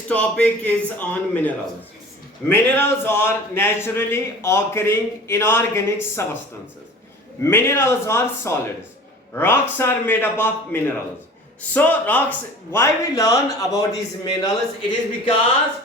Today's topic is on minerals. Minerals are naturally occurring inorganic substances. Minerals are solids. Rocks are made up of minerals. So rocks, why we learn about these minerals? It is because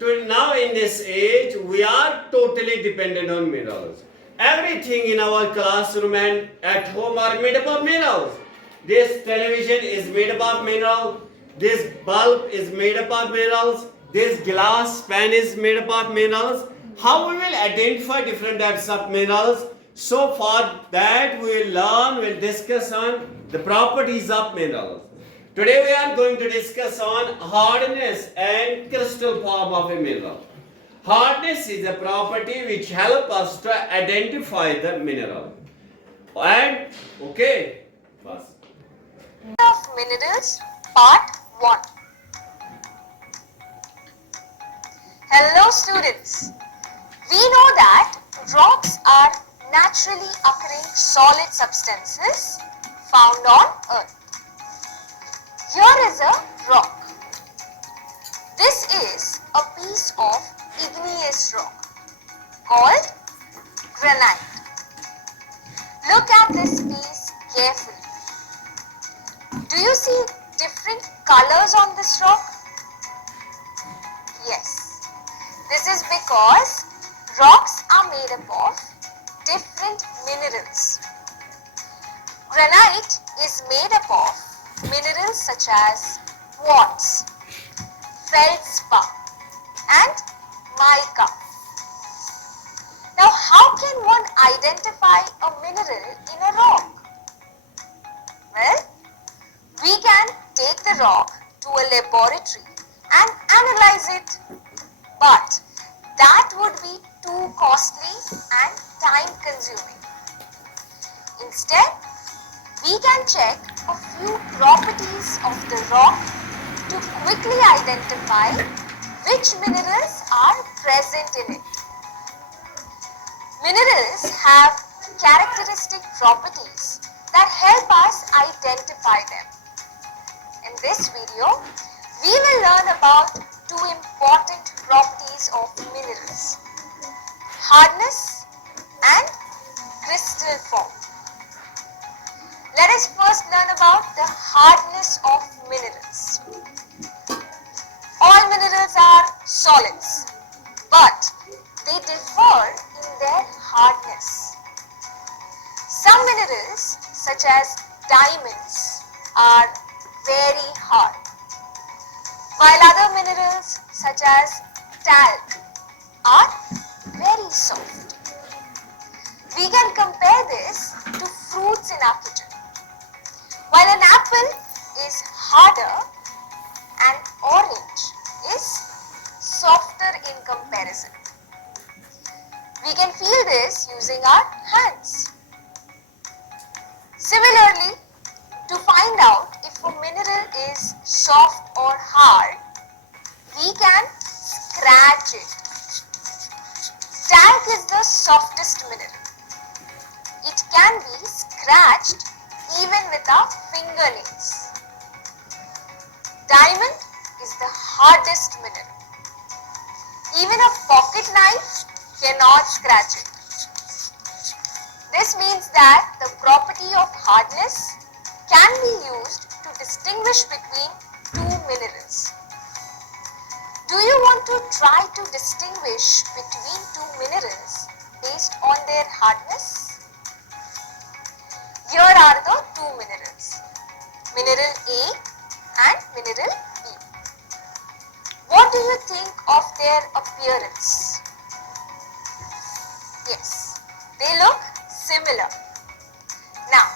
now in this age we are totally dependent on minerals. Everything in our classroom and at home are made up of minerals. This television is made up of mineral. This bulb is made up of minerals. This glass pan is made up of minerals. How we will identify different types of minerals? So for that we will learn, we will discuss on the properties of minerals. Today we are going to discuss on hardness and crystal form of a mineral. Hardness is a property which help us to identify the mineral. And okay, bas. Of Minerals, Part 1. Hello students. We know that rocks are naturally occurring solid substances found on earth. Here is a rock. This is a piece of igneous rock called granite. Look at this piece carefully. Do you see different colors on this rock? Yes. This is because rocks are made up of different minerals. Granite is made up of minerals such as quartz, feldspar and mica. Now how can one identify a mineral in a rock? Well, we can take the rock to a laboratory and analyze it, but that would be too costly and time consuming. Instead, we can check a few properties of the rock to quickly identify which minerals are present in it. Minerals have characteristic properties that help us identify them. In this video, we will learn about two important properties of minerals: hardness and crystal form. Let us first learn about the hardness of minerals. All minerals are solids, but they differ in their hardness. Some minerals, such as diamonds, are very hard, while other minerals, such as talc, are very soft. We can compare this to fruits in our kitchen. While an apple is harder, an orange is softer in comparison. We can feel this using our hands. Similarly, to find out if a mineral is soft or hard, we can scratch it. Talc is the softest mineral. It can be scratched even with our fingernails. Diamond is the hardest mineral. Even a pocket knife cannot scratch it. This means that the property of hardness can be used to distinguish between two minerals. Do you want to try to distinguish between two minerals based on their hardness? Here are the two minerals, mineral A and mineral B. What do you think of their appearance? Yes, they look similar. Now,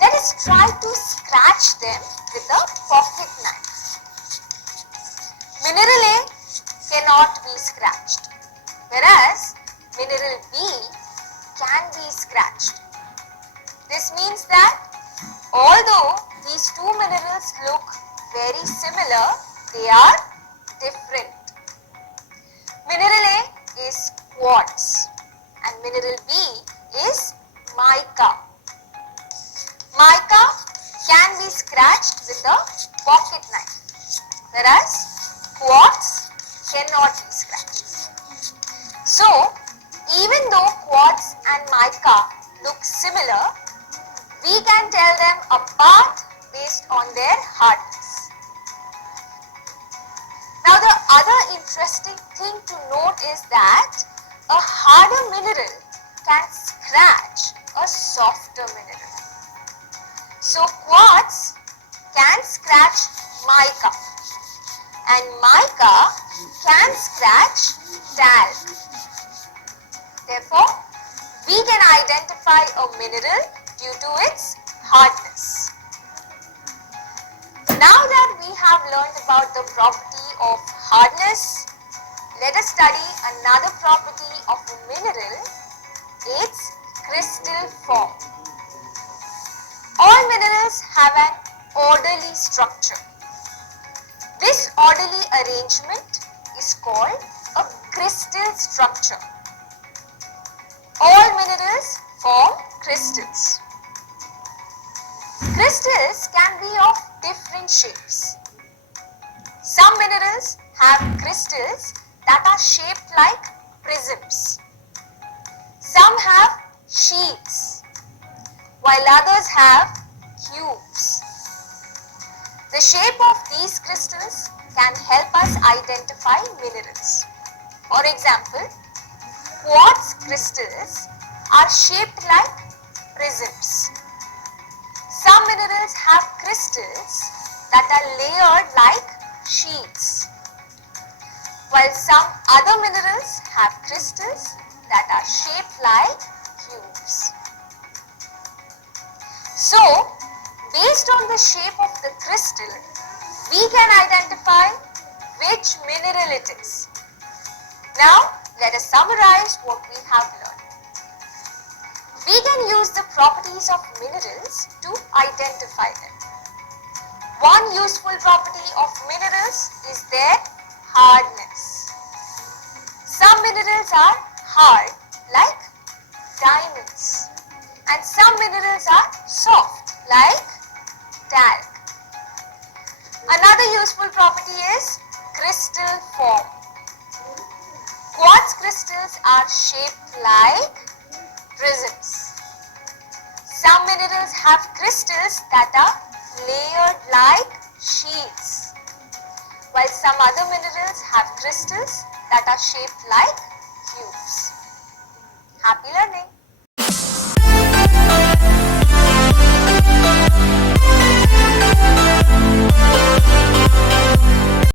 let us try to scratch them with a pocket knife. Mineral A cannot be scratched, whereas mineral B can be scratched. This means that although these two minerals look very similar, they are different. Mineral A is quartz and mineral B is mica. Mica can be scratched with a pocket knife, whereas quartz cannot be scratched. So, even though quartz and mica look similar, we can tell them apart based on their hardness. Now, the other interesting thing to note is that a harder mineral can scratch a softer mineral. So, quartz can scratch mica and mica can scratch talc. Therefore, we can identify a mineral due to its hardness. Now that we have learned about the property of hardness, let us study another property of a mineral, its crystal form. All minerals have an orderly structure. This orderly arrangement is called a crystal structure. All minerals form crystals. Crystals can be of different shapes. Some minerals have crystals that are shaped like prisms. Some have sheets, while others have cubes. The shape of these crystals can help us identify minerals. For example, quartz crystals are shaped like prisms. Some minerals have crystals that are layered like sheets, while some other minerals have crystals that are shaped like cubes. So, based on the shape of the crystal, we can identify which mineral it is. Now, let us summarize what we have learned. We can use the properties of minerals to identify them. One useful property of minerals is their hardness. Some minerals are hard, like diamonds, and some minerals are soft, like talc. Another useful property is crystal form. Quartz crystals are shaped like prisms. Some minerals have crystals that are layered like sheets, while some other minerals have crystals that are shaped like cubes. Happy learning!